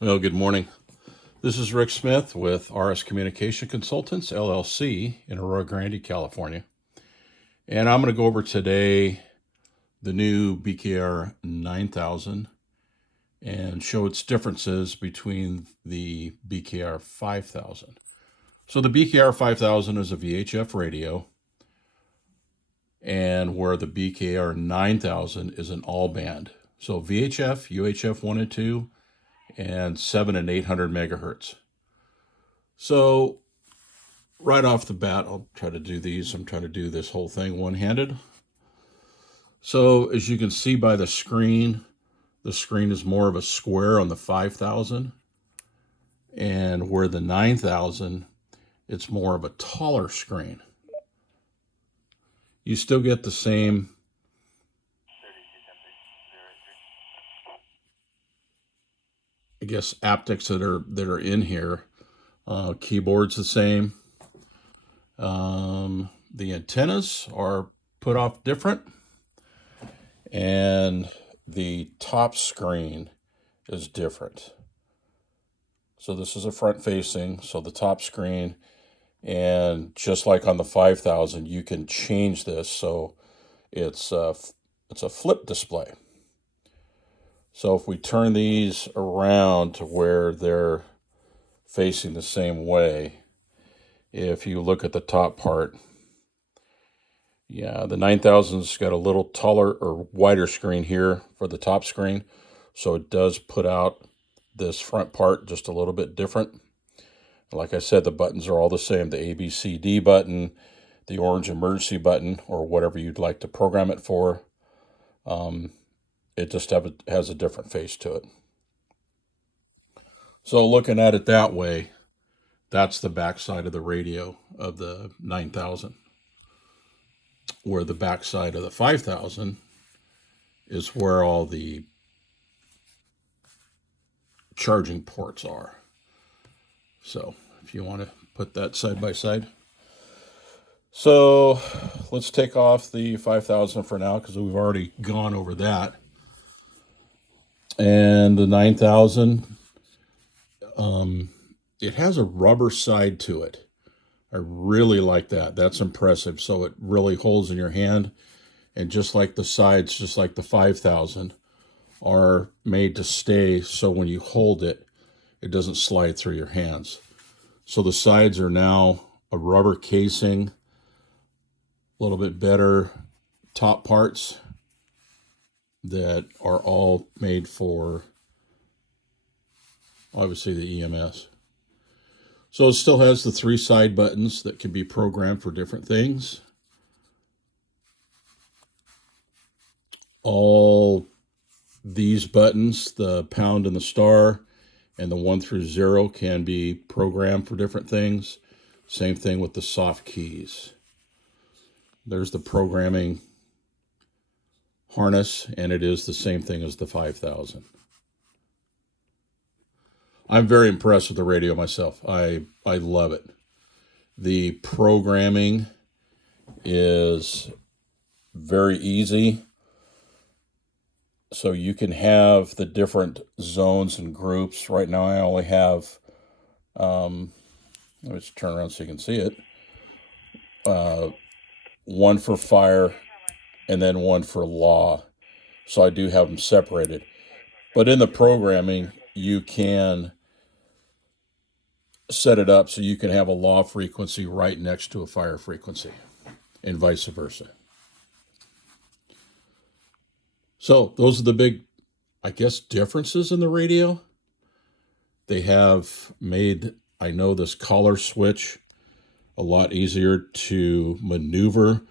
Well, good morning. This is Rick Smith with RS Communication Consultants, LLC, in Aurora Grande, California. And I'm going to go over today the new Bkr9000 and show its differences between the Bkr5000. So the Bkr5000 is a VHF radio, and where the Bkr9000 is an all band. So VHF, UHF 1 and 2, and 7 and 800 megahertz. So right off the bat, I'll try to do these. I'm trying to do this whole thing one-handed. So as you can see by the screen is more of a square on the 5000, and where the 9000, it's more of a taller screen. You still get the same aptics that are in here. Keyboard's the same. The antennas are put off different, and the top screen is different. So this is a front facing, so the top screen, and just like on the 5000, you can change this so it's a flip display. So if we turn these around to where they're facing the same way, if you look at the top part, yeah, the 9000's got a little taller or wider screen here for the top screen, so it does put out this front part just a little bit different. Like I said, the buttons are all the same. The ABCD button, the orange emergency button, or whatever you'd like to program it for. It just has a different face to it. So looking at it that way, that's the back side of the radio of the 9000. Where the back side of the 5000 is where all the charging ports are. So if you want to put that side by side. So let's take off the 5000 for now because we've already gone over that. And the 9000, it has a rubber side to it. I really like that. That's impressive. So it really holds in your hand. And just like the sides, just like the 5000, are made to stay, so when you hold it, it doesn't slide through your hands. So the sides are now a rubber casing, a little bit better top parts that are all made for, obviously, the EMS. So it still has the 3 side buttons that can be programmed for different things. All these buttons, the pound and the star, and the 1 through 0, can be programmed for different things. Same thing with the soft keys. There's the programming harness, and it is the same thing as the 5000. I'm very impressed with the radio myself. I love it. The programming is very easy. So you can have the different zones and groups. Right now I only have, let me just turn around so you can see it. One for fire and then one for law. So I do have them separated. But in the programming, you can set it up so you can have a law frequency right next to a fire frequency and vice versa. So those are the big, differences in the radio. They have made, this collar switch a lot easier to maneuver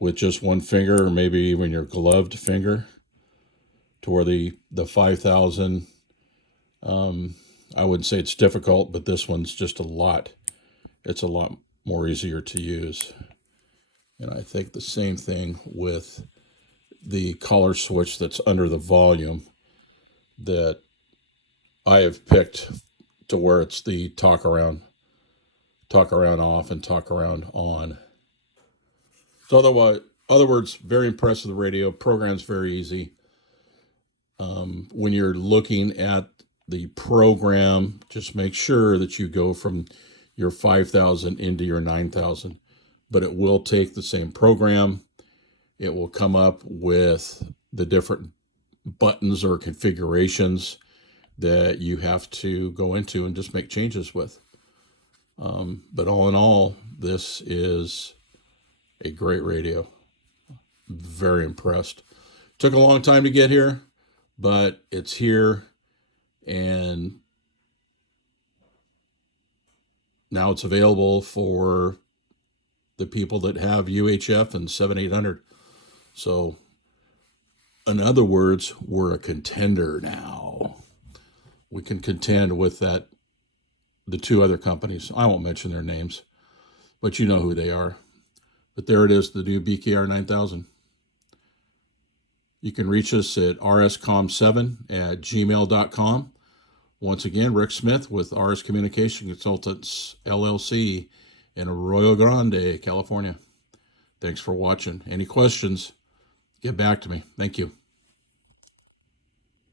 with just one finger, or maybe even your gloved finger, to where the 5000, I wouldn't say it's difficult, but this one's just it's a lot more easier to use. And I think the same thing with the collar switch that's under the volume that I have picked to where it's the talk around off and talk around on. So other words, very impressed with the radio. Program's very easy. When you're looking at the program. Just make sure that you go from your 5,000 into your 9,000. But it will take the same program. It will come up with the different buttons or configurations that you have to go into and just make changes with. But all in all, this is a great radio. Very impressed. Took a long time to get here, but it's here, and now it's available for the people that have UHF and 7800. So, in other words, we're a contender now. We can contend with the two other companies. I won't mention their names, but you know who they are. But there it is, the new Bkr9000. You can reach us at rscom7@gmail.com. Once again, Rick Smith with RS Communication Consultants, LLC in Arroyo Grande, California. Thanks for watching. Any questions, get back to me. Thank you.